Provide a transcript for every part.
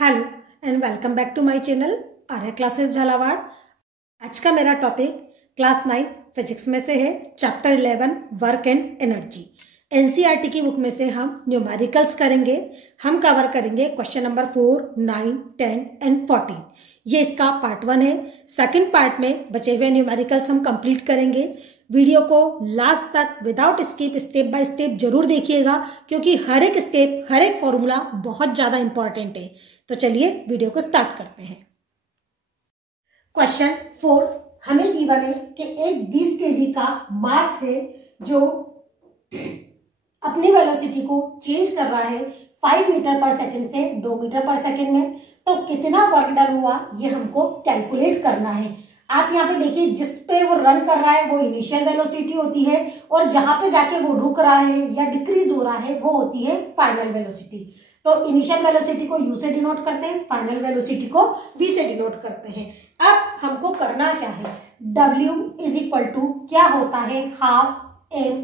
Hello and welcome back to my channel Arya classes Jhalawar. आज का मेरा टॉपिक क्लास 9 फिजिक्स में से है, chapter 11 work and energy. NCERT की बुक में से हम न्यूमेरिकल्स करेंगे। हम कवर करेंगे क्वेश्चन नंबर 4, 9, 10 एंड 14। ये इसका पार्ट 1 है। सेकंड पार्ट में बचे हुए न्यूमेरिकल्स हम कंप्लीट करेंगे। वीडियो को लास्ट तक without skip step by step जरूर देखिएगा, क्योंकि हर एक स्टेप, हर एक फॉर्मूला बहुत ज्यादा इंपॉर्टेंट है। तो चलिए वीडियो को स्टार्ट करते हैं। क्वेश्चन 4 हमें गिवन है कि एक 20 केजी का मास है जो अपनी वेलोसिटी को चेंज कर रहा है 5 मीटर पर सेकंड से 2 मीटर पर सेकंड में। तो कितना वर्क डन हुआ ये हमको कैलकुलेट करना है। आप यहाँ पे देखिए, जिस पे वो रन कर रहा है वो इनिशियल वेलोसिटी होती है, और जहां पे जाके वो रुक रहा है या डिक्रीज हो रहा है वो होती है फाइनल वेलोसिटी। तो इनिशियल वेलोसिटी को u से डिनोट करते हैं, फाइनल वेलोसिटी को v से डिनोट करते हैं। अब हमको करना क्या है, w इज इक्वल टू क्या होता है, half m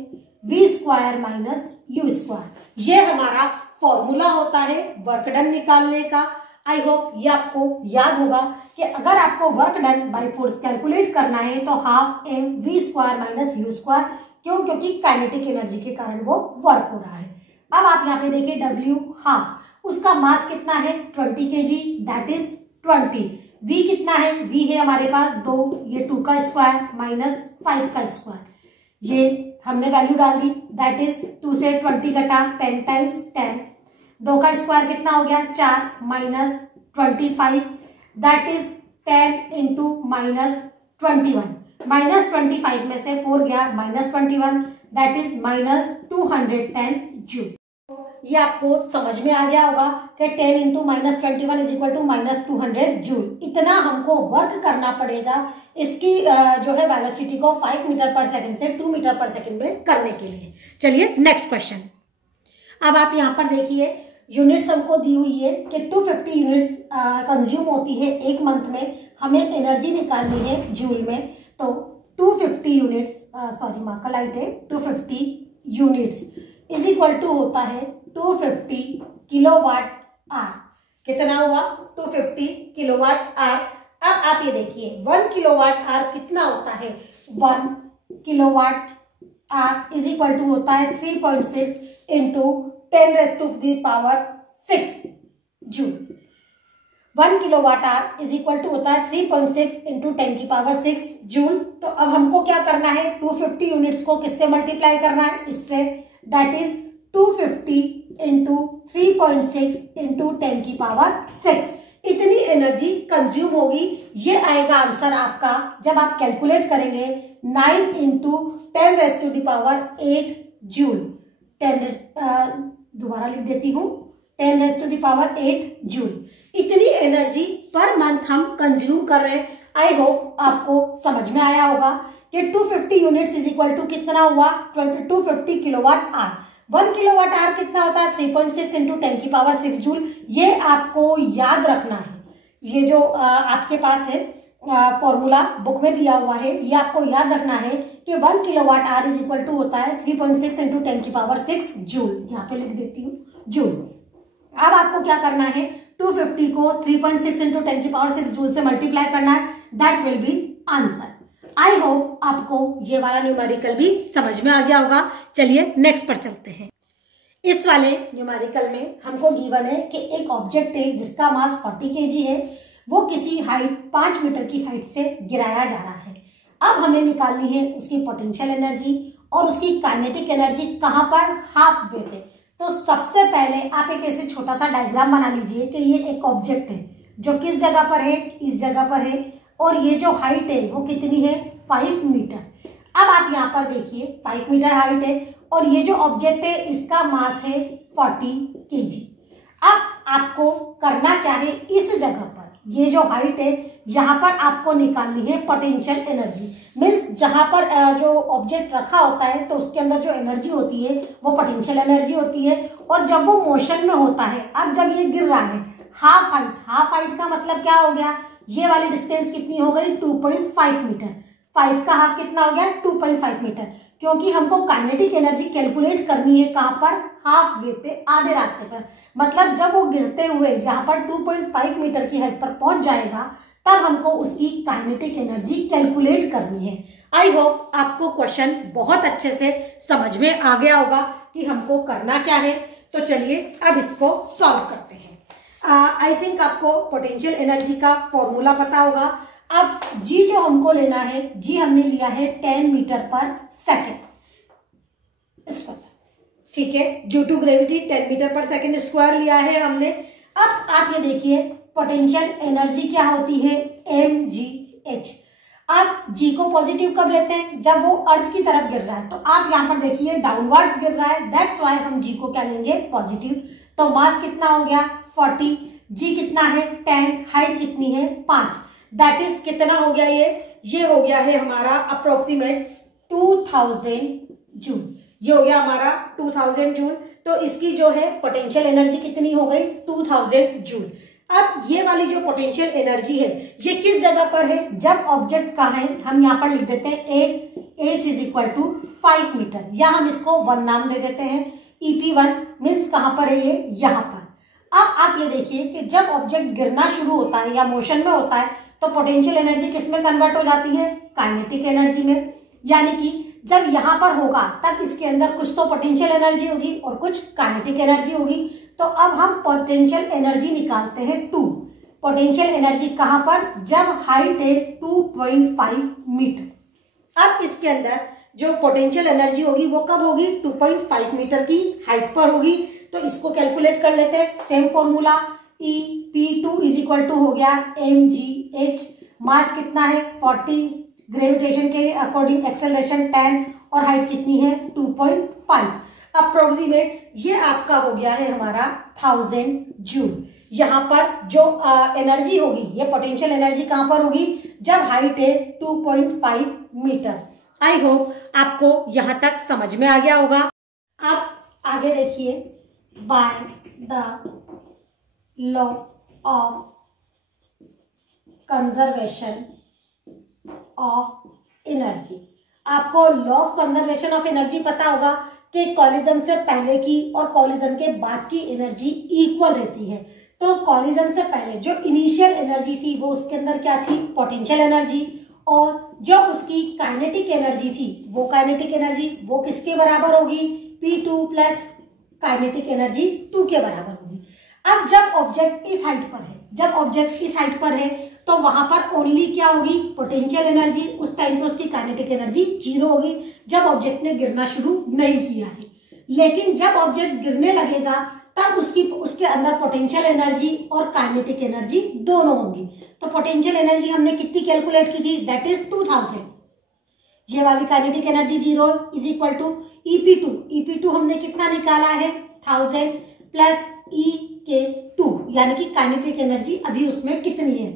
v square minus u square. ये हमारा फॉर्मूला होता है वर्क डन निकालने का। आई होप ये आपको याद होगा कि अगर आपको work done by force calculate करना है तो half m v square minus u square. क्यों? क्योंकि काइनेटिक एनर्जी के कारण वो वर्क हो रहा है। अब आप यहाँ पे देखिए w हाफ, उसका मास कितना है 20 kg, दैट इज 20। v कितना है, v है हमारे पास 2, ये 2 का स्क्वायर माइनस 5 का स्क्वायर। ये हमने वैल्यू डाल दी, दैट इज 2 से 20 घटा 10 टाइम्स 10, 2 का स्क्वायर कितना हो गया 4 minus 25, that is 10 into minus 21। Minus 25 में से 4 गया minus 21, that is minus 210 joule. ये आपको समझ में आ गया होगा कि 10 into minus 21 is equal to minus 200 joule. इतना हमको वर्क करना पड़ेगा इसकी जो है वेलोसिटी को 5 मीटर पर सेकंड से 2 मीटर पर सेकंड में करने के लिए। चलिए नेक्स्ट क्वेश्चन। अब आप यहाँ पर देखिए, यूनिट्स हमको दी हुई है कि 250 यूनिट्स कंज्यूम होती है एक मंथ में। हमें एनर्जी निकालनी है जूल में। तो 250 यूनिट्स, सॉरी मार्कर है, 250 यूनिट्स इज इक्वल टू होता है 250 किलोवाट आर। कितना हुआ 250 किलोवाट आर। अब आप ये देखिए 1 किलोवाट आर कितना होता है, 1 kilowatt hour is equal to होता है 3.6 into 10 raise to the power 6 joule. 1 kilowatt hour is equal to होता है 3.6 इंटू 10 की पावर 6 जूल। तो अब हमको क्या करना है, 250 यूनिट्स को किससे मल्टीप्लाई करना है, इससे, दैट इज 250 इंटू 3.6 इंटू 10 की पावर 6। इतनी एनर्जी कंज्यूम होगी। ये आएगा आंसर आपका जब आप कैलकुलेट करेंगे 9 into 10 raise to the power 8 joule. 10 दोबारा लिख देती हूँ, 10 raise to the power 8 joule. इतनी एनर्जी पर मंथ हम कंज्यूम कर रहे हैं। आई होप आपको समझ में आया होगा कि 250 यूनिट्स इज इक्वल टू कितना हुआ, 250 किलोवाट आर। 1 किलोवाट आर कितना होता है 3.6 इंटू 10 की पावर 6 जूल। ये आपको याद रखना है। ये जो आपके पास है फॉर्मूला बुक में दिया हुआ है, ये आपको याद रखना है कि 1 kilowatt hour is equal to होता है 3.6 इंटू 10 की पावर 6 जूल। यहाँ पे लिख देती हूँ जूल। अब आपको क्या करना है, 250 को 3.6 इंटू 10 की पावर 6 जूल से मल्टीप्लाई करना है, that will be answer. I hope आपको ये वाला न्यूमेरिकल भी समझ में आ गया होगा। चलिए नेक्स्ट पर चलते हैं। इस वाले न्यूमेरिकल में हमको गिवन है कि एक ऑब्जेक्ट है जिसका मास 40 केजी है, वो किसी हाइट 5 मीटर की हाइट से गिराया जा रहा है। अब हमें निकालनी है उसकी पोटेंशियल एनर्जी और उसकी काइनेटिक एनर्जी कहाँ पर, हाफ वे पे। तो सबसे पहले आप एक ऐसे छोटा सा डायग्राम बना लीजिए कि ये एक ऑब्जेक्ट है जो किस जगह पर है, इस जगह पर है, और ये जो हाइट है वो कितनी है 5 मीटर। अब आप यहाँ पर देखिए 5 मीटर हाइट है और ये जो ऑब्जेक्ट है इसका मास है 40 केजी। अब आपको करना क्या है, इस जगह पर ये जो हाइट है यहाँ पर आपको निकालनी है पोटेंशियल एनर्जी। मीन्स जहां पर जो ऑब्जेक्ट रखा होता है तो उसके अंदर जो एनर्जी होती है वो पोटेंशियल एनर्जी होती है। और जब वो मोशन में होता है, अब जब ये गिर रहा है हाफ हाइट, हाफ हाइट का मतलब क्या हो गया, ये वाली डिस्टेंस कितनी हो गई 2.5 मीटर। 5 का हाफ कितना हो गया 2.5 मीटर, क्योंकि हमको काइनेटिक एनर्जी कैलकुलेट करनी है कहाँ पर, हाफ वे पे, आधे रास्ते पर। मतलब जब वो गिरते हुए यहाँ पर 2.5 मीटर की हाइट पर पहुंच जाएगा तब हमको उसकी काइनेटिक एनर्जी कैलकुलेट करनी है। आई होप आपको क्वेश्चन बहुत अच्छे से समझ में आ गया होगा कि हमको करना क्या है। तो चलिए अब इसको सॉल्व करते हैं। आई थिंक आपको पोटेंशियल एनर्जी का फॉर्मूला पता होगा। अब जी जो हमको लेना है, जी हमने लिया है 10 मीटर पर सेकेंड स्क्वायर, ठीक है, ड्यू टू ग्रेविटी 10 मीटर पर सेकेंड स्क्वायर लिया है हमने। अब आप ये देखिए पोटेंशियल एनर्जी क्या होती है, mgh। आप जी को पॉजिटिव कब लेते हैं, जब वो अर्थ की तरफ गिर रहा है। तो आप यहाँ पर देखिए डाउनवर्ड्स गिर रहा है, दैट्स वाई हम जी को क्या लेंगे, पॉजिटिव। तो मास कितना हो गया 40, जी कितना है 10, हाइट कितनी है 5, दैट इज कितना हो गया, ये हो गया है हमारा अप्रोक्सीमेट 2000 जूल। ये हो गया हमारा 2000 जूल। तो इसकी जो है पोटेंशियल एनर्जी कितनी हो गई 2000 जूल। अब ये वाली जो पोटेंशियल एनर्जी है ये किस जगह पर है, जब ऑब्जेक्ट कहाँ है, हम यहाँ पर लिख देते हैं h is equal to 5 metre, या हम इसको 1 नाम दे देते हैं। EP1 मीन्स कहाँ पर है, ये यहाँ पर। अब आप ये देखिए कि जब ऑब्जेक्ट गिरना शुरू होता है या मोशन में होता है तो पोटेंशियल एनर्जी किस में कन्वर्ट हो जाती है, काइनेटिक एनर्जी में। यानी कि जब यहाँ पर होगा तब इसके अंदर कुछ तो पोटेंशियल एनर्जी होगी और कुछ काइनेटिक एनर्जी होगी। तो अब हम पोटेंशियल एनर्जी निकालते हैं 2। पोटेंशियल एनर्जी कहाँ पर, जब हाइट है 2.5 मीटर। अब इसके अंदर जो पोटेंशियल एनर्जी होगी वो कब होगी, 2.5 मीटर की हाइट पर होगी। तो इसको कैलकुलेट कर लेते हैं, same formula, EP2 is equal to हो गया mgh। मास कितना है 40, ग्रेविटेशन के अकॉर्डिंग एक्सेलरेशन 10 और हाइट कितनी है 2.5 अप्रोक्सीमेट। ये आपका हो गया है हमारा 1000 जूल। यहाँ पर जो एनर्जी होगी, ये पोटेंशियल एनर्जी कहाँ पर होगी, जब हाइट है 2.5 मीटर। आई होप आपको यहाँ तक समझ में आ गया होगा। आप आगे देखिए, by the law of conservation of energy. आपको law of conservation of energy पता होगा कि कॉलिजन से पहले की और कॉलिजन के बाद की एनर्जी इक्वल रहती है। तो कॉलिजन से पहले जो इनिशियल एनर्जी थी वो उसके अंदर क्या थी, पोटेंशियल एनर्जी, और जो उसकी काइनेटिक एनर्जी थी वो काइनेटिक एनर्जी वो किसके बराबर होगी, P2 प्लस काइनेटिक एनर्जी 2 के बराबर होगी। अब जब ऑब्जेक्ट इस हाइट पर है, जब ऑब्जेक्ट इस हाइट पर है तो वहां पर ओनली क्या होगी, पोटेंशियल एनर्जी। उस टाइम पे उसकी काइनेटिक एनर्जी 0 होगी, जब ऑब्जेक्ट ने गिरना शुरू नहीं किया है। लेकिन जब ऑब्जेक्ट गिरने लगेगा तब उसके अंदर पोटेंशियल एनर्जी और काइनेटिक एनर्जी दोनों होंगी। तो पोटेंशियल एनर्जी हमने कितनी कैलकुलेट की थी, दैट इज 2000। ये वाली kinetic energy 0 is equal to EP2 हमने कितना निकाला है 1000 प्लस E2, यानी कि काइनेटिक एनर्जी अभी उसमें कितनी है।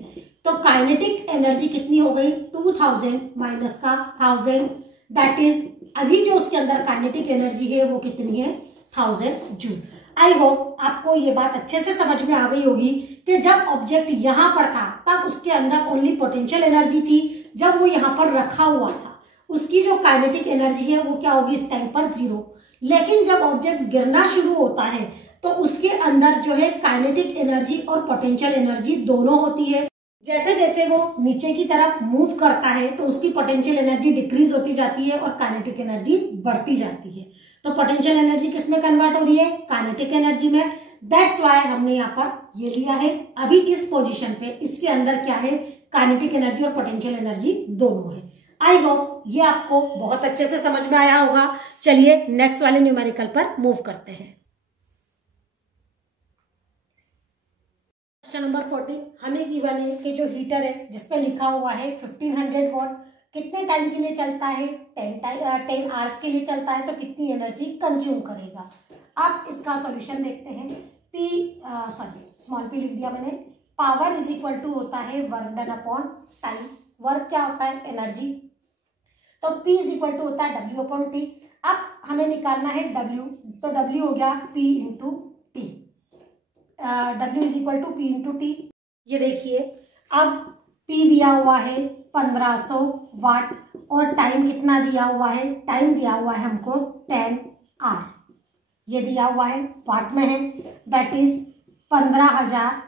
तो काइनेटिक एनर्जी कितनी हो गई 2000 माइनस का 1000, दैट इज अभी जो उसके अंदर काइनेटिक एनर्जी है वो कितनी है 1000 जूल। आई होप आपको ये बात अच्छे से समझ में आ गई होगी कि जब ऑब्जेक्ट यहाँ पर था तब उसके अंदर ओनली पोटेंशियल एनर्जी थी। जब वो यहाँ पर रखा हुआ था उसकी जो काइनेटिक एनर्जी है वो क्या होगी इस टाइम पर 0। लेकिन जब ऑब्जेक्ट गिरना शुरू होता है तो उसके अंदर जो है काइनेटिक एनर्जी और पोटेंशियल एनर्जी दोनों होती है। जैसे जैसे वो नीचे की तरफ मूव करता है तो उसकी पोटेंशियल एनर्जी डिक्रीज होती जाती है और काइनेटिक एनर्जी बढ़ती जाती है। तो पोटेंशियल एनर्जी किस में कन्वर्ट हो रही है, काइनेटिक एनर्जी में। दैट्स वाई हमने यहाँ पर ये लिया है। अभी इस पोजीशन पे इसके अंदर क्या है, काइनेटिक एनर्जी और पोटेंशियल एनर्जी दोनों है। आई होप ये आपको बहुत अच्छे से समझ में आया होगा। चलिए नेक्स्ट वाले न्यूमेरिकल पर मूव करते हैं। क्वेश्चन नंबर 14 हमें गिवन है कि जो हीटर है जिसपे लिखा हुआ है 1500 वॉट कितने टाइम के लिए चलता है, 10 आवर्स के लिए चलता है, तो कितनी एनर्जी कंज्यूम करेगा। आप इसका सॉल्यूशन देखते हैं। स्मॉल p लिख दिया मैंने। पावर इज इक्वल टू होता है work done upon time. Work क्या होता है, एनर्जी। तो P इज इक्वल टू होता है W अपॉन T। अब हमें निकालना है W, तो W हो गया P into T. W is equal to P into T. ये देखिए अब P दिया हुआ है 1500 वाट और टाइम कितना दिया हुआ है, टाइम दिया हुआ है हमको 10 आवर, ये दिया हुआ है वाट में है, दैट इज 15,000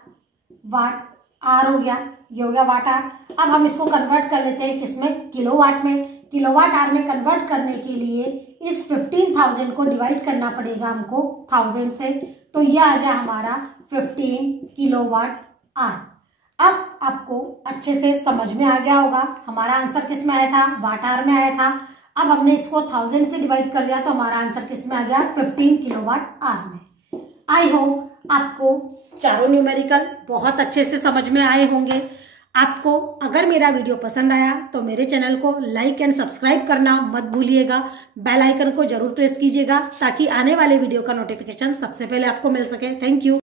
वाट आर हो गया, ये हो गया वाट आर। अब हम इसको कन्वर्ट कर लेते हैं किसमें, किलोवाट में। किलोवाट आर में कन्वर्ट करने के लिए इस 15,000 को डिवाइड करना पड़ेगा हमको 1000 से, तो ये आ गया हमारा 15 किलोवाट आर। अब आपको अच्छे से समझ में आ गया होगा, हमारा आंसर किस में आया था, वाट आर में आया था। अब हमने इसको 1000 से डिवाइड कर दिया तो हमारा आंसर किस में आ गया, 15 किलोवाट आर में। आई होप आपको चारों न्यूमेरिकल बहुत अच्छे से समझ में आए होंगे। आपको अगर मेरा वीडियो पसंद आया तो मेरे चैनल को लाइक एंड सब्सक्राइब करना मत भूलिएगा, बेल आइकन को जरूर प्रेस कीजिएगा ताकि आने वाले वीडियो का नोटिफिकेशन सबसे पहले आपको मिल सके। Thank you.